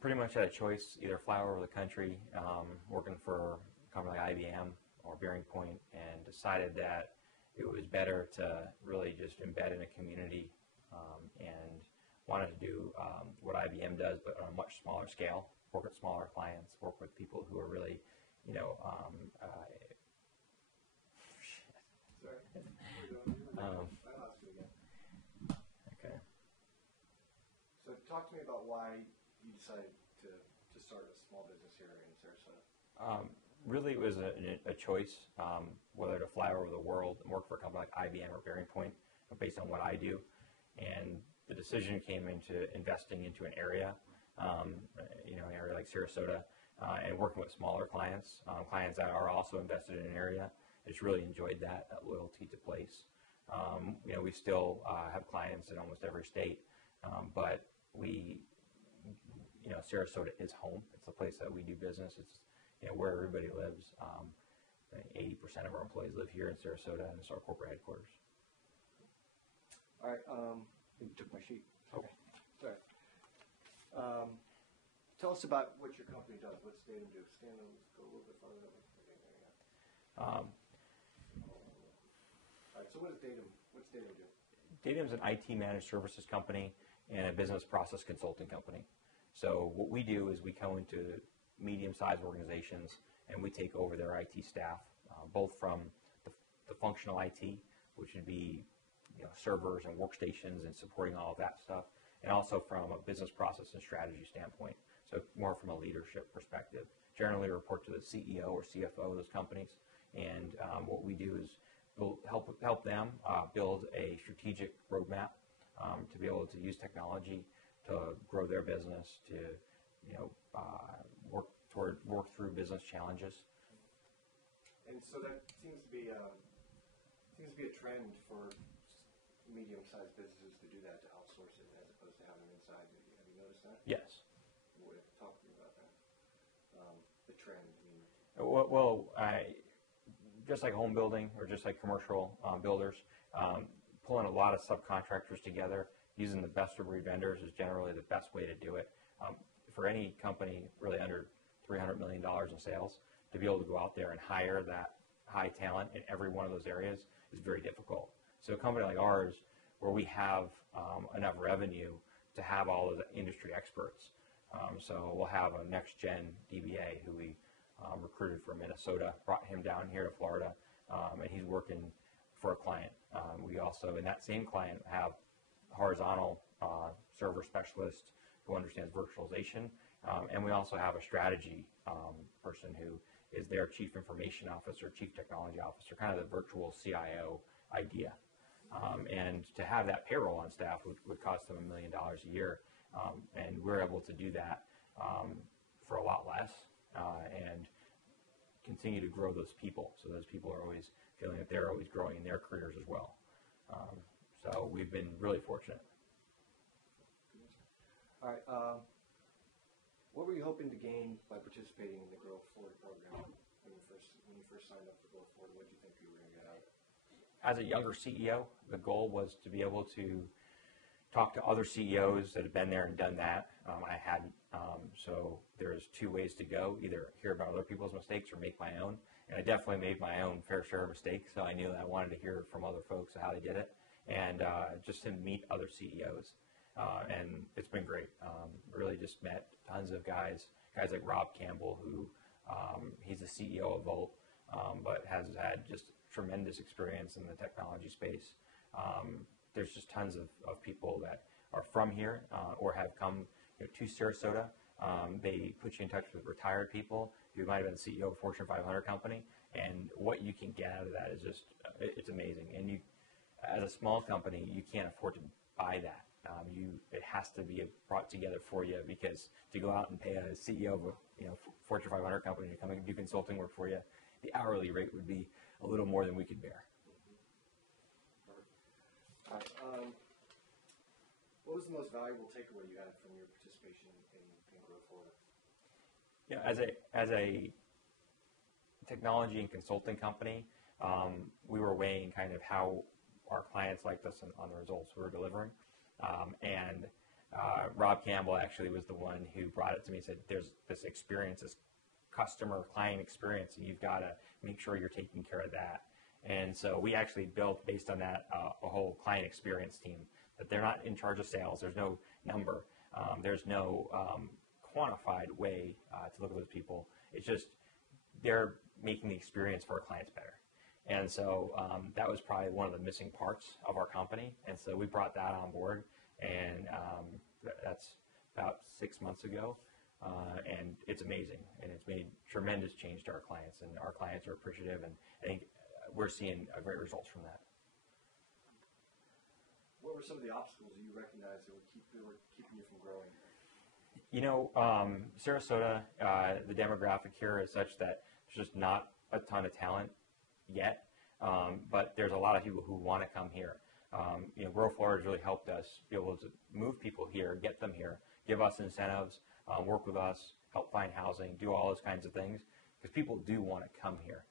Pretty much had a choice, either fly over the country, working for a company like IBM or Bearing Point, and decided that it was better to really just embed in a community, and wanted to do what IBM does, but on a much smaller scale, work with smaller clients, work with people who are really, you know, Sorry. I lost you again. okay. So talk to me about why you decided to start a small business here in Sarasota. Really, it was a choice, whether to fly over the world and work for a company like IBM or Bearing Point, based on what I do. And the decision came into investing into an area, an area like Sarasota, and working with smaller clients, clients that are also invested in an area. I just really enjoyed that loyalty to place. We still have clients in almost every state, but Sarasota is home. It's the place that we do business. It's where everybody lives. 80% of our employees live here in Sarasota, and it's our corporate headquarters. All right. You took my sheet. Okay. Sorry. Tell us about what your company does. What's Datum do? Stand on, go a little bit farther that way. Okay, there you go. All right. So what's Datum do? Datum's an IT managed services company and a business process consulting company. So what we do is we go into medium-sized organizations and we take over their IT staff, both from the functional IT, which would be servers and workstations and supporting all of that stuff, and also from a business process and strategy standpoint. So more from a leadership perspective. Generally report to the CEO or CFO of those companies, and what we do is help them build a strategic roadmap to be able to use technology to grow their business, to work through business challenges. And so that seems to be a trend for medium-sized businesses to do that, to outsource it as opposed to having it inside. Have you noticed that? Yes. Talk to me about that. The trend. Just like home building or just like commercial builders, pulling a lot of subcontractors together, using the best of breed vendors is generally the best way to do it. For any company really under $300 million in sales, to be able to go out there and hire that high talent in every one of those areas is very difficult. So a company like ours, where we have enough revenue to have all of the industry experts. So we'll have a next-gen DBA who we recruited from Minnesota, brought him down here to Florida, and he's working for a client. We also, in that same client, have horizontal server specialist who understands virtualization, and we also have a strategy person who is their chief information officer, chief technology officer, kind of the virtual CIO idea. And to have that payroll on staff would cost them $1 million a year, and we're able to do that for a lot less and continue to grow those people. So those people are always feeling that they're always growing in their careers as well. So we've been really fortunate. All right. What were you hoping to gain by participating in the Grow Forward program when you first signed up for Grow Forward? What did you think you were going to get out of it? As a younger CEO, the goal was to be able to talk to other CEOs that have been there and done that. I hadn't. So there's two ways to go: either hear about other people's mistakes or make my own. And I definitely made my own fair share of mistakes. So I knew that I wanted to hear from other folks how they did it, and just to meet other CEOs. And it's been great. Really just met tons of guys like Rob Campbell, who he's the CEO of Volt, but has had just tremendous experience in the technology space. There's just tons of people that are from here or have come to Sarasota. They put you in touch with retired people who might have been the CEO of a Fortune 500 company, and what you can get out of that is just, it's amazing. And you, as a small company, you can't afford to buy that. It has to be brought together for you, because to go out and pay a CEO of a Fortune 500 company to come and do consulting work for you, the hourly rate would be a little more than we could bear. All right. What was the most valuable takeaway you had from your participation in Grow Forward? As a technology and consulting company, we were weighing kind of how our clients liked us on the results we were delivering. And Rob Campbell actually was the one who brought it to me and said, there's this experience, this customer client experience, and you've got to make sure you're taking care of that. And so we actually built, based on that, a whole client experience team, that they're not in charge of sales. There's no number. There's no quantified way to look at those people. It's just they're making the experience for our clients better. And so that was probably one of the missing parts of our company. And so we brought that on board, and that's about 6 months ago. And it's amazing, and it's made tremendous change to our clients, and our clients are appreciative, and I think we're seeing great results from that. What were some of the obstacles you recognized that were keeping you from growing? You know, Sarasota, the demographic here is such that there's just not a ton of talent yet, but there's a lot of people who want to come here. You know, Grow Florida has really helped us be able to move people here, get them here, give us incentives, work with us, help find housing, do all those kinds of things, because people do want to come here.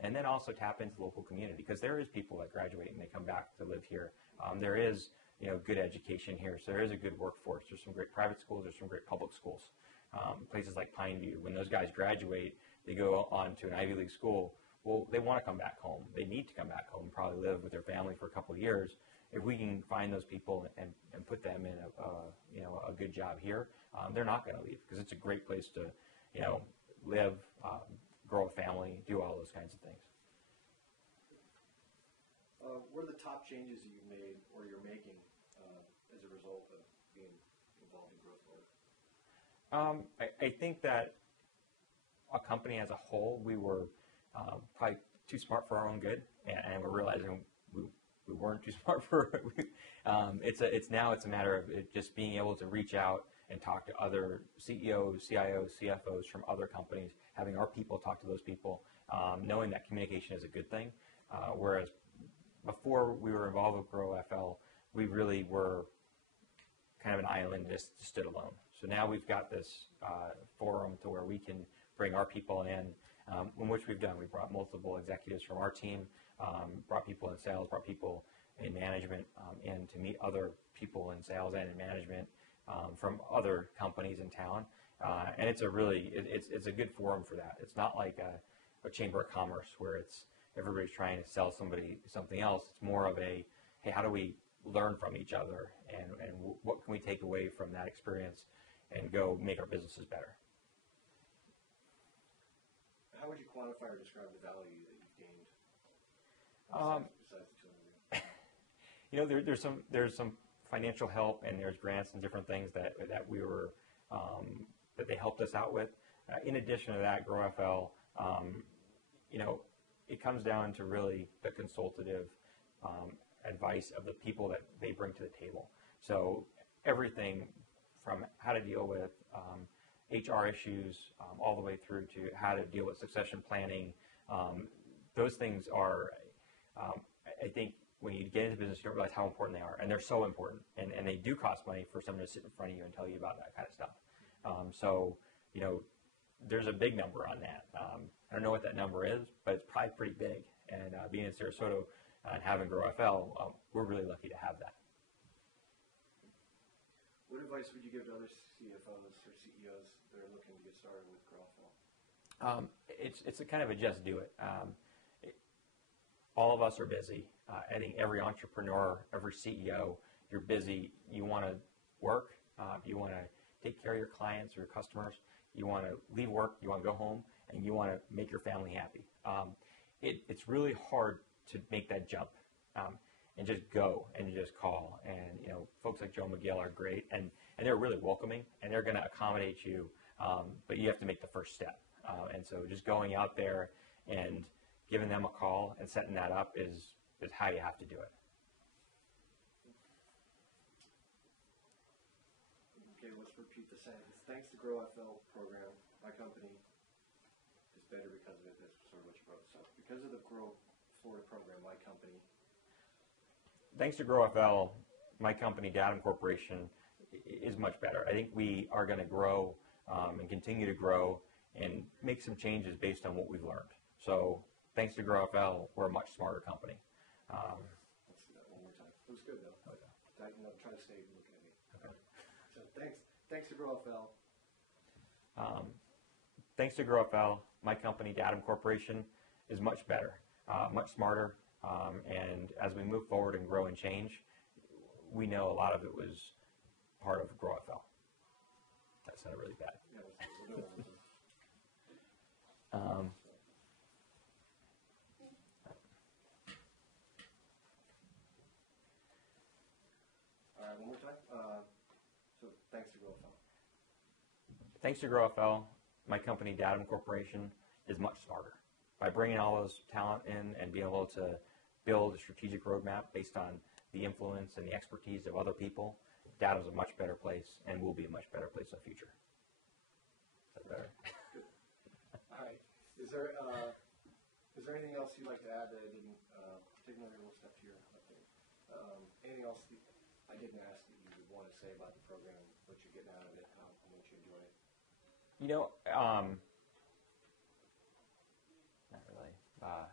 And then also tap into the local community, because there is people that graduate and they come back to live here. There is, you know, good education here, so there is a good workforce. There's some great private schools, there's some great public schools. Places like Pineview, when those guys graduate, they go on to an Ivy League school. Well, they want to come back home. They need to come back home, probably live with their family for a couple of years. If we can find those people and put them in you know, a good job here, they're not going to leave, because it's a great place to, you know, live, grow a family, do all those kinds of things. What are the top changes that you've made or you're making as a result of being involved in Grow Florida? I think that a company as a whole, we were probably too smart for our own good, and we're realizing we weren't too smart for it. It's now a matter of just being able to reach out and talk to other CEOs, CIOs, CFOs from other companies, having our people talk to those people, knowing that communication is a good thing. Whereas before we were involved with Grow FL, we really were kind of an island, just stood alone. So now we've got this forum to where we can bring our people in which we've done. We brought multiple executives from our team, brought people in sales, brought people in management in to meet other people in sales and in management from other companies in town. And it's a good forum for that. It's not like a chamber of commerce where everybody's trying to sell somebody something else. It's more of a, hey, how do we learn from each other, and what can we take away from that experience and go make our businesses better? How would you quantify or describe the value that you've gained besides the 200? You know, there's some financial help, and there's grants and different things that we were that they helped us out with. In addition to that, Grow FL, you know, it comes down to really the consultative advice of the people that they bring to the table. So everything from how to deal with HR issues all the way through to how to deal with succession planning. Those things are, I think, when you get into business, you don't realize how important they are, and they're so important, and they do cost money for someone to sit in front of you and tell you about that kind of stuff. So, you know, there's a big number on that. I don't know what that number is, but it's probably pretty big. And being in Sarasota and having Grow FL, we're really lucky to have that. What advice would you give to other CFOs or CEOs that are looking to get started with Grow FL? It's a kind of a just do it. All of us are busy. I think every entrepreneur, every CEO, you're busy. You want to work. You want to take care of your clients or your customers. You want to leave work. You want to go home, and you want to make your family happy. It's really hard to make that jump and just go and just call. And you know, folks like Joe McGill are great, and they're really welcoming, and they're going to accommodate you. But you have to make the first step. And so just going out there and giving them a call and setting that up is how you have to do it. Okay, let's repeat the sentence. Thanks to Grow FL program, my company is better because of it. That's sort of what you wrote. So because of the Grow Florida program, my company. Thanks to Grow FL, my company, Datum Corporation, is much better. I think we are going to grow and continue to grow and make some changes based on what we've learned. So thanks to Grow FL, we're a much smarter company. Let's do that one more time. It was good, though. Okay. No, try to stay looking at me. Okay. So thanks to GrowFL. Thanks to GrowFL, my company, Datum Corporation, is much better, much smarter, and as we move forward and grow and change, we know a lot of it was part of GrowFL. That sounded really bad. All right, one more time. So thanks to GrowFL. Thanks to GrowFL, my company, Datum Corporation, is much smarter. By bringing all those talent in and being able to build a strategic roadmap based on the influence and the expertise of other people, Datum's a much better place and will be a much better place in the future. Is that better? All right. Is there anything else you'd like to add that I didn't, particularly we'll step to your update. Anything else that I didn't ask that you would want to say about the program, what you're getting out of it, how much you enjoy it? You know, not really. Sorry.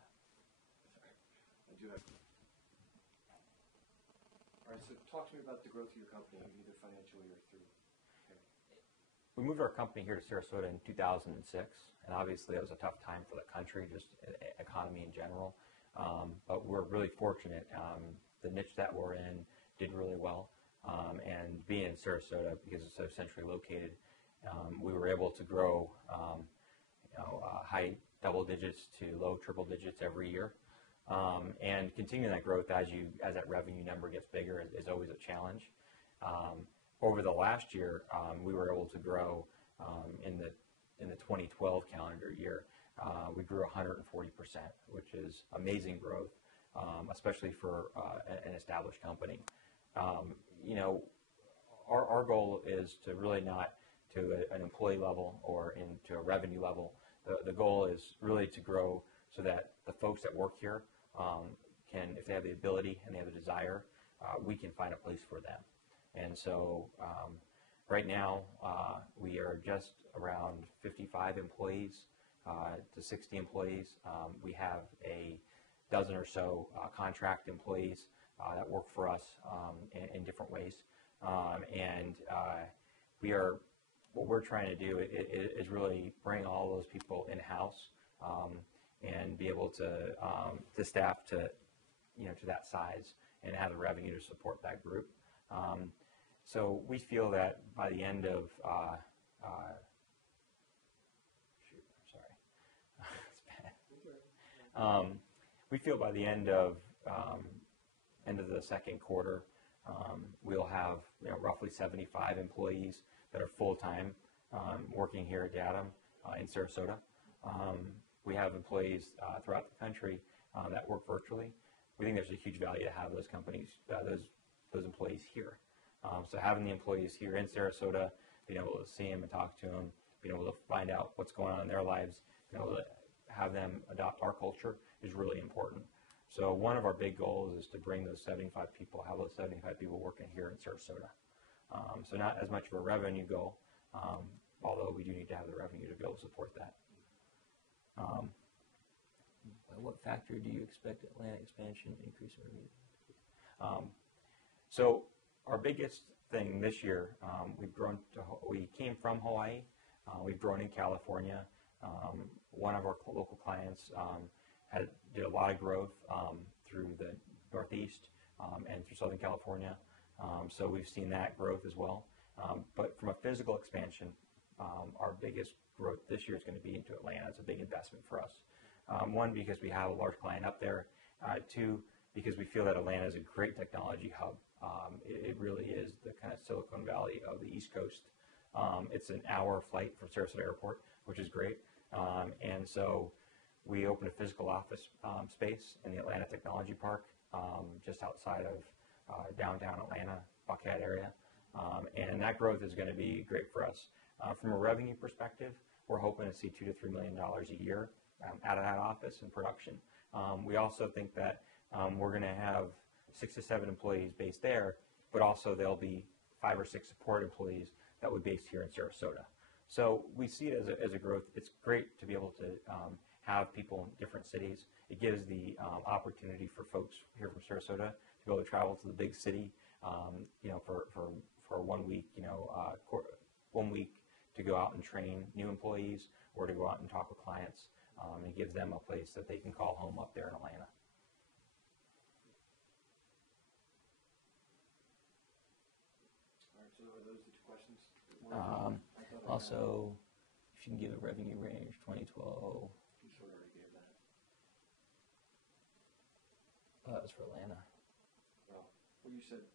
I do have. All right, so talk to me about the growth of your company, either financially or through. Okay. We moved our company here to Sarasota in 2006, and obviously it was a tough time for the country, just economy in general. But we're really fortunate. The niche that we're in did really well, and being in Sarasota, because it's so centrally located, we were able to grow high double digits to low triple digits every year. And continuing that growth as that revenue number gets bigger is always a challenge. Over the last year, we were able to grow in the 2012 calendar year. We grew 140%, which is amazing growth, especially for an established company. You know, our goal is to really not to an employee level or into a revenue level. The goal is really to grow so that the folks that work here can, if they have the ability and they have the desire, we can find a place for them. And so right now we are just around 55 employees to 60 employees. We have a dozen or so contract employees that work for us in different ways. And what we're trying to do is really bring all those people in-house and be able to staff to that size and have the revenue to support that group. So we feel that by the end of we feel by the end of the second quarter, we'll have roughly 75 employees that are full-time working here at Datum in Sarasota. We have employees throughout the country that work virtually. We think there's a huge value to have those companies, those employees here. So having the employees here in Sarasota, being able to see them and talk to them, being able to find out what's going on in their lives, being able to have them adopt our culture is really important. So one of our big goals is to bring those 75 people, have those 75 people working here in Sarasota. So not as much of a revenue goal, although we do need to have the revenue to be able to support that. By what factor do you expect Atlanta expansion increase revenue? So our biggest thing this year, we came from Hawaii, we've grown in California. One of our local clients did a lot of growth through the Northeast and through Southern California. So we've seen that growth as well. But from a physical expansion, our biggest growth this year is going to be into Atlanta. It's a big investment for us. One, because we have a large client up there. Two, because we feel that Atlanta is a great technology hub. It really is the kind of Silicon Valley of the East Coast. It's an hour flight from Sarasota Airport, which is great. And so we opened a physical office space in the Atlanta Technology Park, just outside of downtown Atlanta, Buckhead area. And that growth is going to be great for us. From a revenue perspective, we're hoping to see $2 to $3 million a year out of that office in production. We also think that we're going to have 6 to 7 employees based there, but also there'll be 5 or 6 support employees that would be based here in Sarasota. So we see it as a growth. It's great to be able to have people in different cities. It gives the opportunity for folks here from Sarasota to be able to travel to the big city, for 1 week, 1 week to go out and train new employees or to go out and talk with clients. It gives them a place that they can call home up there in Atlanta. All right, so are those the two questions? Also, if you can give a revenue range, 2012, You sort of already gave that. that was for Atlanta. Well, you said